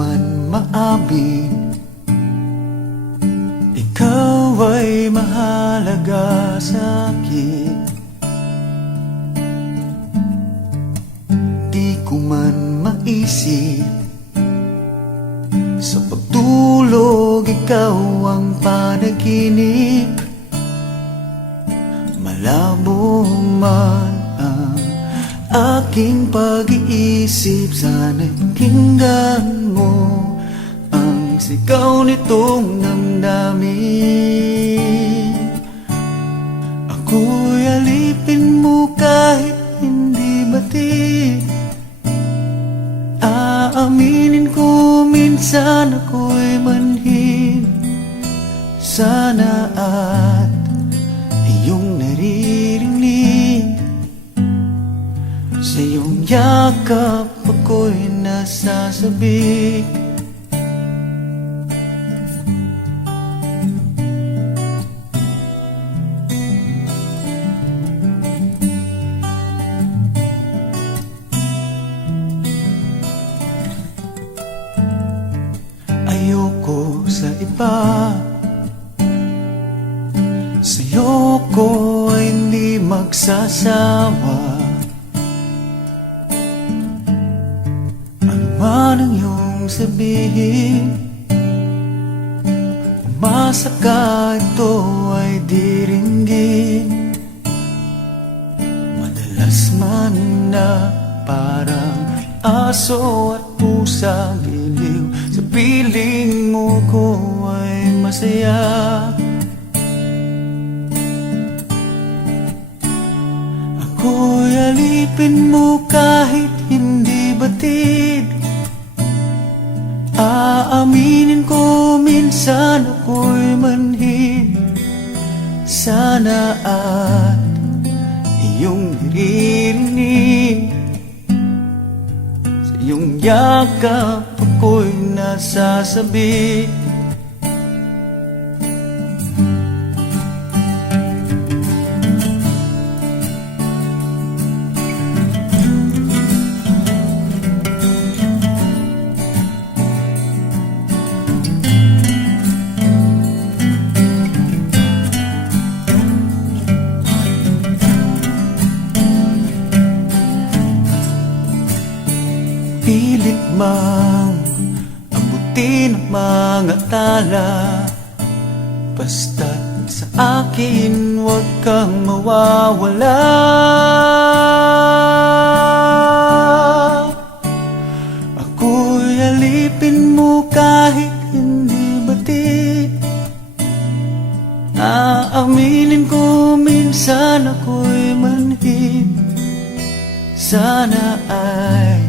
man maamin, ikaw ay mahalaga sa'kin. Di ko man maisip, sa pagtulog ikaw ang panaginip. Malabo man ang aking pag-iisip, sana'y pakinggan mo ang sigaw nitong damdamin. Ako'y alipin mo kahit hindi batid. Aaminin ko minsan ako'y manhid. Sana at iyong naririnig, sa iyong yakap ako'y nasasabik. Ayoko sa iba, sa'yo ko ay hindi magsasawa. Ano man ang iyong sabihin, umasa ka ito ay diringgin. Madalas man na parang aso at pusa, giliw sa piling mo ko ay masaya. Ako'y alipin mo kahit hindi batid. Aaminin ko minsan ako'y manhid. Sana at iyong naririnig, sa iyong yakap ako'y nasasabik. Pilit mang abutin ang mga tala, basta't sa akin huwag kang mawawala. Ako'y alipin mo kahit hindi batid. Aaminin ko minsan ako'y manhid. Sana ay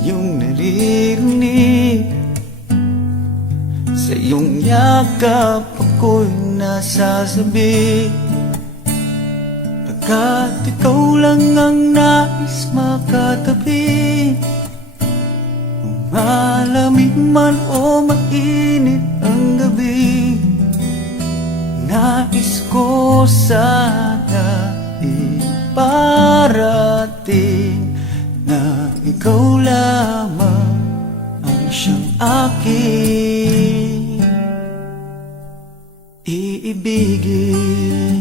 iyong naririnig, sa iyong yakap ako'y nasasabik. Pagkat ikaw lang ang nais makatabi, kung malamig man o mainit ang gabi, nais ko sana iparating na ikaw lamang ang siyang aking iibigin.